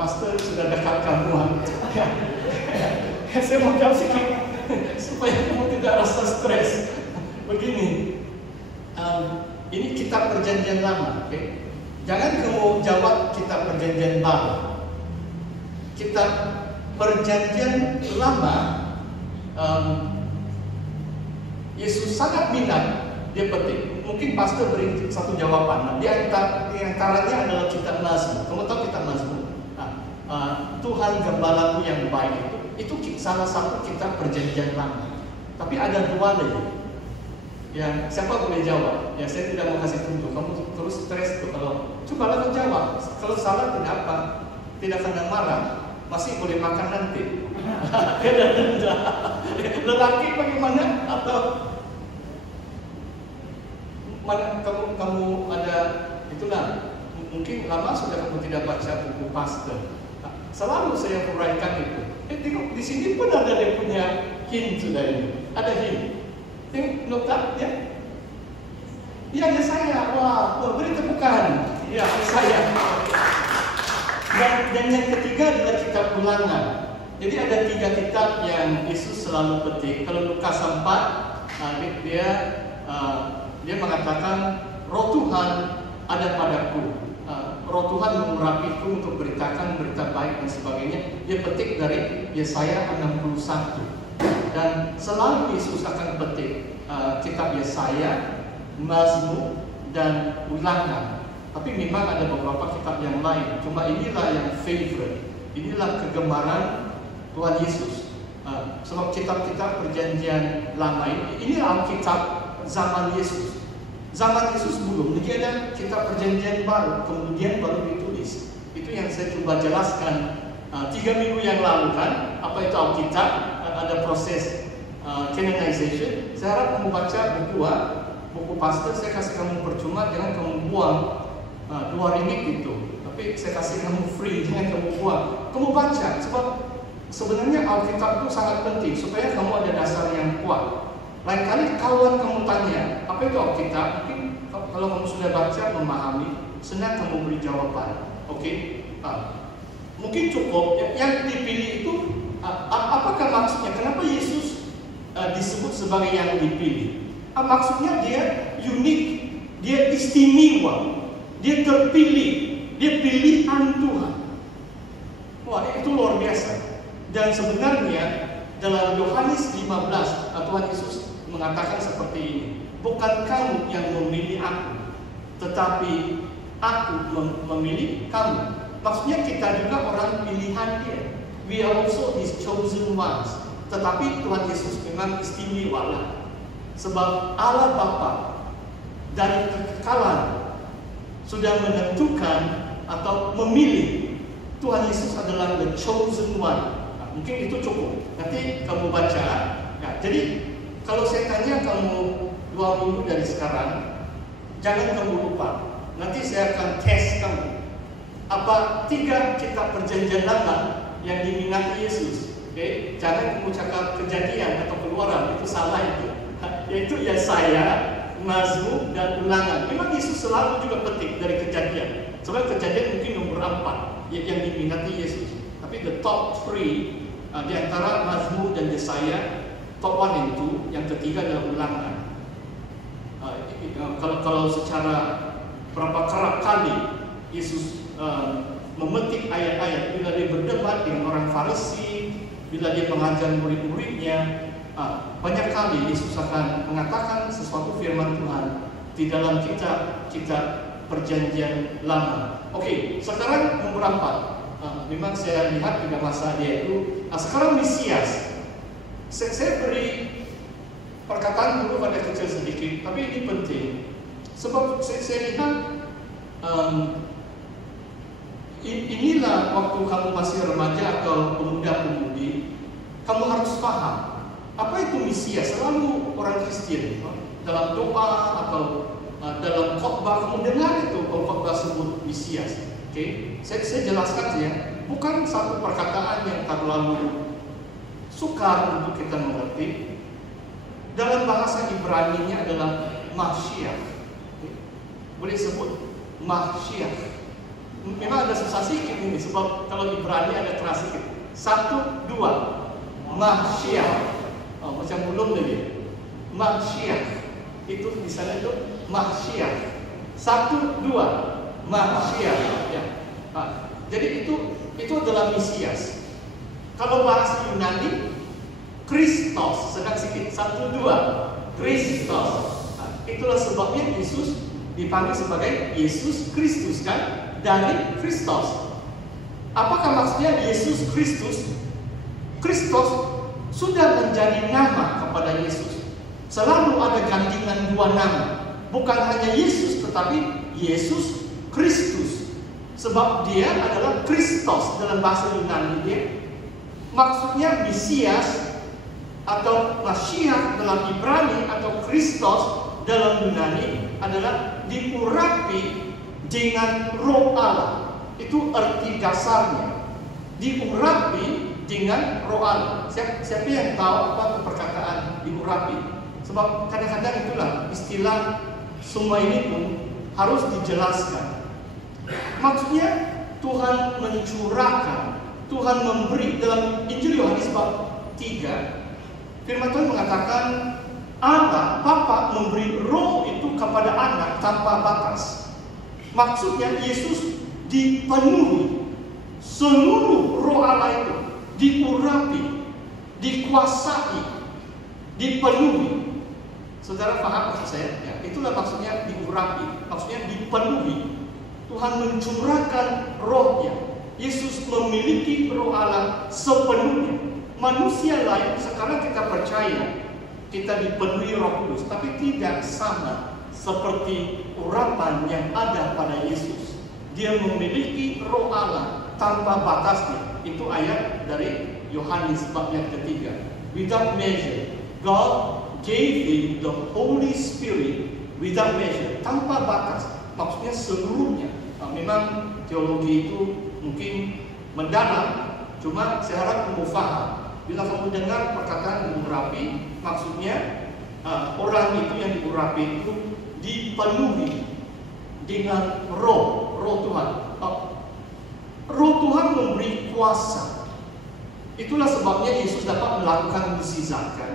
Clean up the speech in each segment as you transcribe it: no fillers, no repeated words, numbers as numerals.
pastor sudah dekat kamu. Saya mau jawab sedikit supaya kamu tidak rasa stres. Begini, ini kitab perjanjian lama, oke? Jangan kamu jawab kitab perjanjian baru. Kitab perjanjian lama, Yesus sangat minat, dia petik. Mungkin pastor beri satu jawaban. Nah, di antaranya adalah kitab Mazmur. Kamu tahu kitab Mazmur? Tuhan gembalaku yang baik itu salah satu kitab perjanjian lama. Tapi ada dua lagi. Ya, siapa boleh jawab? Ya, saya tidak mau kasih tunjuk. Kamu terus stres tuh kalau coba kamu jawab. Kalau salah tidak apa, tidak kena marah, masih boleh makan nanti. Lelaki bagaimana? Atau mana kamu ada itulah? Mungkin lama sudah kamu tidak baca buku pastor. Selalu saya uraikan itu. Tengok di sini pun ada dia punya hint sudah ini. Ada hint. Tengok nota ya. Ya saya. Wah, beri tepukan. Ya saya. Dan yang ketiga adalah kitab Ulangan. Jadi ada 3 kitab yang Yesus selalu petik. Kalau Lukas 4, dia mengatakan Roh Tuhan ada padaku. Roh Tuhan mengurapiku untuk beritakan berita baik dan sebagainya. Dia petik dari Yesaya 61. Dan selalu Yesus akan petik kitab Yesaya, Mazmur, dan Ulangan. Tapi memang ada beberapa kitab yang lain. Cuma inilah yang favorite. Inilah kegemaran Tuhan Yesus. Sebab kitab-kitab perjanjian lama ini Alkitab zaman Yesus. Zaman Yesus belum, jadi ada kitab perjanjian baru, kemudian baru ditulis. Itu yang saya coba jelaskan 3 minggu yang lalu kan, apa itu Alkitab, ada proses canonization. Saya harap kamu baca buku pastor, saya kasih kamu percuma, jangan kamu buang 2 ringgit itu. Tapi saya kasih kamu free, jangan kamu buang. Kamu baca, sebab sebenarnya Alkitab itu sangat penting supaya kamu ada dasar yang kuat. Lain kali kawan kamu tanya, apa itu Alkitab? Mungkin kalau kamu sudah baca, memahami, senang kamu beri jawaban. Oke? Mungkin cukup. Yang dipilih itu, apakah maksudnya? Kenapa Yesus disebut sebagai yang dipilih? Maksudnya dia unik, dia istimewa, dia terpilih, dia pilihan Tuhan. Wah, itu luar biasa. Dan sebenarnya dalam Yohanes 15, Tuhan Yesus mengatakan seperti ini, bukan kamu yang memilih aku, tetapi aku memilih kamu. Maksudnya kita juga orang pilihan dia. We are also His chosen ones. Tetapi Tuhan Yesus memang istimewa lah. Sebab Allah Bapa dari kekekalan sudah menentukan atau memilih Tuhan Yesus adalah the chosen one. Mungkin itu cukup. Nanti kamu baca. Jadi kalau saya tanya kamu 2 minggu dari sekarang, jangan kamu lupa. Nanti saya akan tes kamu. Apa 3 kitab perjanjian lama yang diminati Yesus? Okay? Jangan kamu cakap Kejadian atau Keluaran, itu salah itu. Yaitu Yesaya, Mazmur, dan Ulangan. Memang Yesus selalu juga petik dari Kejadian. Sebab Kejadian mungkin nomor 4 yang diminati Yesus. Tapi the top 3 di antara Mazmur dan Yesaya, top 1 itu, yang ketiga adalah Ulangan. Kalau secara berapa kerap kali Yesus memetik ayat-ayat, bila dia berdebat dengan orang Farisi, bila dia mengajar murid-muridnya, banyak kali Yesus akan mengatakan sesuatu firman Tuhan di dalam kitab perjanjian lama. Oke, sekarang nomor 4. Memang saya lihat pada masa dia itu, sekarang Mesias. Saya beri perkataan dulu pada kecil sedikit, tapi ini penting. Sebab saya lihat inilah waktu kamu masih remaja atau pemuda-pemudi, kamu harus paham apa itu Mesias. Selalu orang Kristen dalam doa atau dalam khotbah kamu dengar itu khotbah sebut Mesias. Oke, saya jelaskan saja, bukan satu perkataan yang terlalu sukar untuk kita mengerti. Dalam bahasa Ibrani-nya adalah Mashiach. Boleh sebut Mashiach. Memang ada susah sedikit ini, sebab kalau Ibrani ada keras sedikit. 1, 2, Mashiach. Macam belum lagi. Mashiach. Itu misalnya itu Mashiach. 1, 2, Mashiach. Ya. Jadi itu adalah Mesias. Kalau bahasa Yunani, Kristos, sedang sedikit. 1, 2, Kristos. Itulah sebabnya Yesus dipanggil sebagai Yesus Kristus, kan? Dari Kristos. Apakah maksudnya Yesus Kristus? Kristos sudah menjadi nama kepada Yesus. Selalu ada gantingan dua nama. Bukan hanya Yesus, tetapi Yesus Kristus. Sebab dia adalah Kristos dalam bahasa Yunani dia. Maksudnya Mesias atau Mashiach dalam Ibrani atau Kristos dalam Yunani adalah diurapi dengan Roh Allah. Itu arti dasarnya. Diurapi dengan Roh Allah. Siapa yang tahu apa itu perkataan diurapi? Sebab kadang-kadang itulah istilah semua ini pun harus dijelaskan. Maksudnya Tuhan mencurahkan, Tuhan memberi. Dalam Injil Yohanes bab 3, firman Tuhan mengatakan Allah, Bapa memberi Roh itu kepada anak tanpa batas. Maksudnya Yesus dipenuhi. Seluruh Roh Allah itu diurapi, dikuasai, dipenuhi. Saudara paham maksud saya? Ya, itulah maksudnya diurapi, maksudnya dipenuhi. Tuhan mencurahkan Roh-Nya. Yesus memiliki Roh Allah sepenuhnya. Manusia lain sekarang kita percaya kita dipenuhi Roh Kudus, tapi tidak sama seperti urapan yang ada pada Yesus. Dia memiliki Roh Allah tanpa batasnya. Itu ayat dari Yohanes bab yang ketiga. Without measure, God gave him the Holy Spirit without measure, tanpa batas. Maksudnya seluruhnya. Memang teologi itu mungkin mendalam, cuma saya harap kamu faham. Bila kamu dengar perkataan diurapi, maksudnya orang itu yang diurapi itu dipenuhi dengan Roh Tuhan. Roh Tuhan memberi kuasa. Itulah sebabnya Yesus dapat melakukan mukjizat, kan?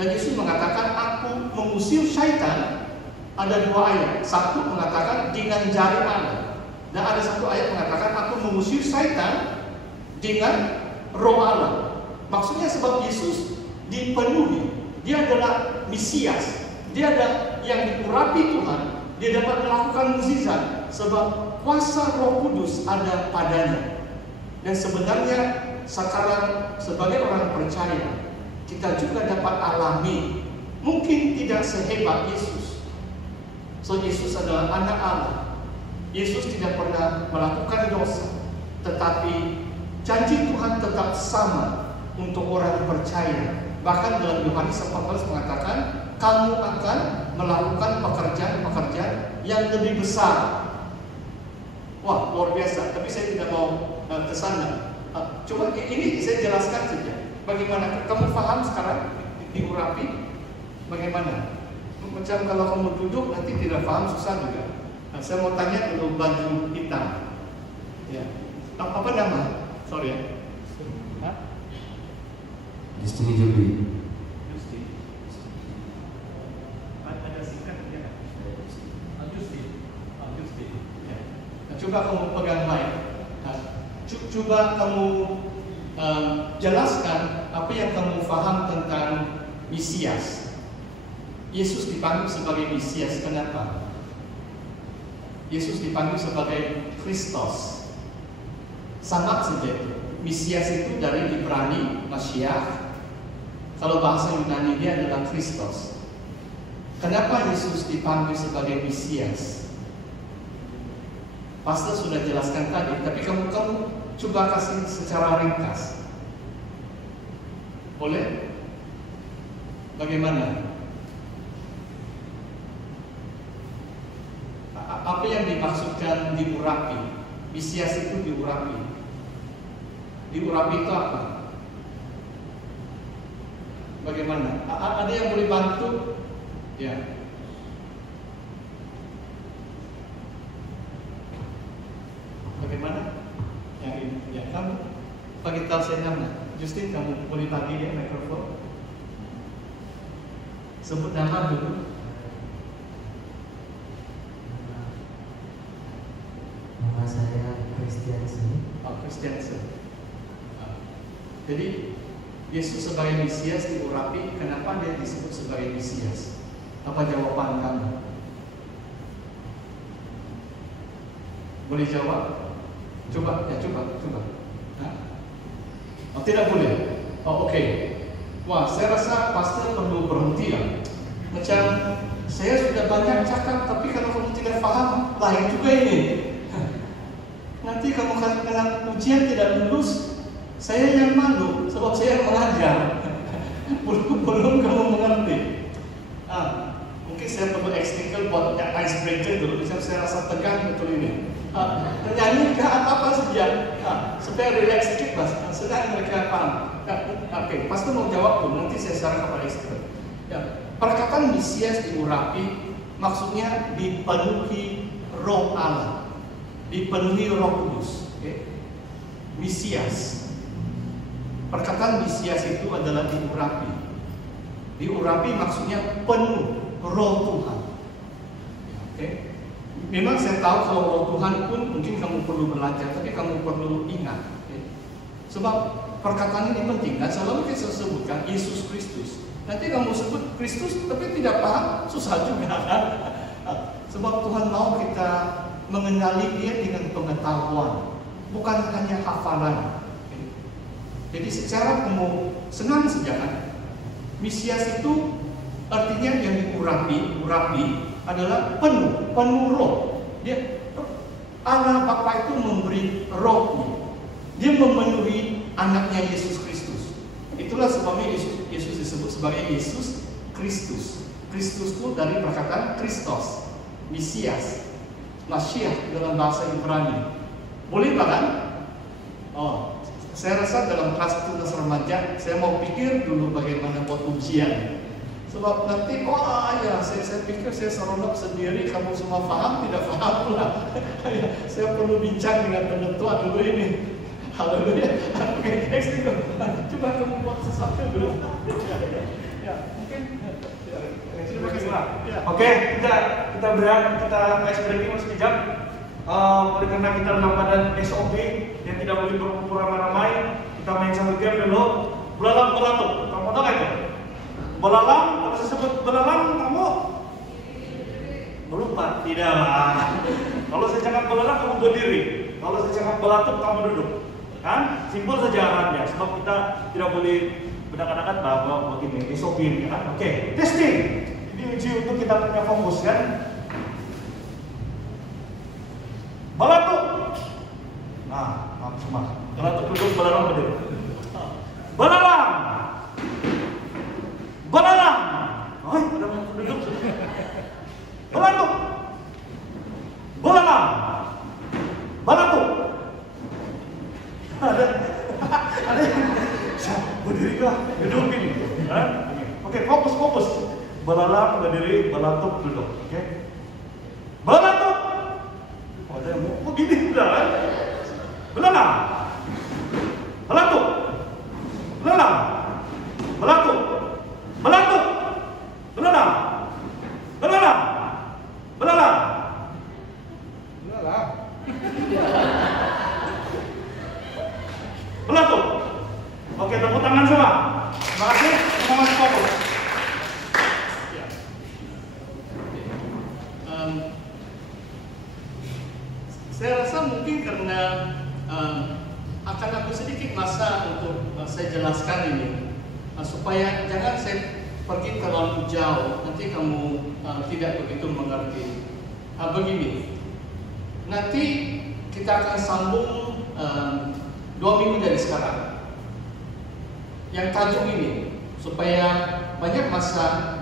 Dan Yesus mengatakan, aku mengusir syaitan. Ada dua ayat. Satu mengatakan dengan jari Allah. Dan ada satu ayat mengatakan, aku mengusir syaitan dengan Roh Allah. Maksudnya sebab Yesus dipenuhi. Dia adalah Mesias. Dia ada yang diurapi Tuhan. Dia dapat melakukan mukjizat sebab kuasa Roh Kudus ada padanya. Dan sebenarnya sekarang sebagai orang percaya, kita juga dapat alami, mungkin tidak sehebat Yesus. So Yesus adalah anak Allah. Yesus tidak pernah melakukan dosa, tetapi janji Tuhan tetap sama untuk orang percaya. Bahkan dalam Yohanes 14 mengatakan, kamu akan melakukan pekerjaan-pekerjaan yang lebih besar. Wah, luar biasa. Tapi saya tidak mau ke sana. Cuma ini saya jelaskan saja. Bagaimana kamu paham sekarang diurapi? Bagaimana? Macam kalau kamu duduk nanti tidak paham, susah juga. Saya mau tanya dulu baju hitam. Ya. Apa nama? Sorry ya. Justini Juli. Justi. Ada singkatnya kan? Justi. Justi. Ya. Nah, coba kamu pegang mic. Coba kamu jelaskan apa yang kamu paham tentang Mesias. Yesus dipanggil sebagai Mesias. Kenapa? Yesus dipanggil sebagai Kristos. Sama saja itu. Mesias itu dari Ibrani, Mashiach. Kalau bahasa Yunani dia adalah Kristos. Kenapa Yesus dipanggil sebagai Mesias? Pastor sudah jelaskan tadi, tapi kamu coba kasih secara ringkas. Boleh? Bagaimana? Apa yang dimaksudkan diurapi? Mesias itu diurapi. Diurapi itu apa? Bagaimana? Ada yang boleh bantu? Ya. bagi tahu saya nama. Justin, kamu boleh bagi dia mikrofon. Sebut nama dulu. Nama saya Kristiansen. Oh, Kristiansen. Jadi Yesus sebagai Mesias diurapi. Kenapa dia disebut sebagai Mesias? Apa jawaban kamu? Boleh jawab? Coba. Hah? Oh, tidak boleh. Oh, oke. Wah, saya rasa pastor perlu berhenti ya. Macam saya sudah banyak cakap, tapi kalau kamu tidak paham, lain juga ini. Nanti kamu kena ujian tidak lulus, saya yang malu sebab saya mengajar. belum kamu mengerti. Mungkin saya perlu exticle buat ice breaker dulu. Misalnya saya rasa tegang betul ini. Nyanyi ke apa saja, supaya relax sedikit mas. Sedang mereka paham. Oke, pastor mau jawab tuh. Nanti saya saran kepada istri. Ya, perkataan Mesias diurapi, maksudnya dipenuhi Roh Allah, dipenuhi Roh Kudus. Mesias. Perkataan Mesias itu adalah diurapi. Diurapi maksudnya penuh Roh Tuhan. Memang saya tahu kalau Roh Tuhan pun mungkin kamu perlu belajar, tapi kamu perlu ingat. Sebab perkataan ini penting. Dan selalu kita sebutkan Yesus Kristus. Nanti kamu sebut Kristus, tapi tidak paham, susah juga kan? Sebab Tuhan mau kita mengenali Dia dengan pengetahuan, bukan hanya hafalan. Jadi secara umum senang saja kan? Mesias itu artinya yang diurapi adalah penuh roh. Dia Allah Bapa itu memberi rohnya. Dia memenuhi anaknya Yesus Kristus. Itulah sebabnya Yesus disebut sebagai Yesus Kristus. Kristus itu dari perkataan Kristos, Mesias, Mashiach dalam bahasa Ibrani. Boleh kan? Oh, saya rasa dalam kelas tunas remaja saya mau pikir dulu bagaimana buat ujian. Sebab nanti, saya pikir saya seronok sendiri, kamu semua paham, tidak paham pula. Saya perlu bincang dengan penentuan dulu ini. Haleluya. Oke, next itu. Coba kamu buat sesuatu dulu. Ya, mungkin. Terima kasih Pak. Oke, kita berang, kita ice breaking sekejap. Oleh karena kita dalam badan SOP yang tidak boleh berkumpul ramai-ramai, kita main satu game dulu. Belalang belatuk, kamu tahu itu? Belalang, kalau saya sebut belalang, kamu melupa? Tidak lah. Kalau saya cakap belalang, kamu berdiri. Kalau saya cakap belatuk, kamu duduk. Kan? Simpel saja arahannya. Sebab kita tidak boleh bedakan-dakan bahwa begini, SOP ini kan? Oke, testing. Ini uji untuk kita punya fokus kan? Belatuk. Nah, semua. Belatuk duduk, belalang berdiri. Belalang. Belalang. Oh, udah duduk. Belatuk. Belalang. Belatuk. Ada. Berdiri kah? Duduk ini. Oke, fokus. Belalang berdiri, belatuk duduk. Oke. Belatuk. Ada yang mau begini udah kan? Belalang. Belatuk. Belalang. Belatuk. Belatuk. Belalang. Belalang. Belalang. Belalang. Belatuk. Oke, tepuk tangan semua. Terima kasih. Terima kasih fokus. Saya rasa mungkin karena akan aku sedikit masa untuk saya jelaskan ini supaya jangan saya pergi terlalu jauh, nanti kamu tidak begitu mengerti. Begini, nanti kita akan sambung 2 minggu dari sekarang yang tajuk ini supaya banyak masa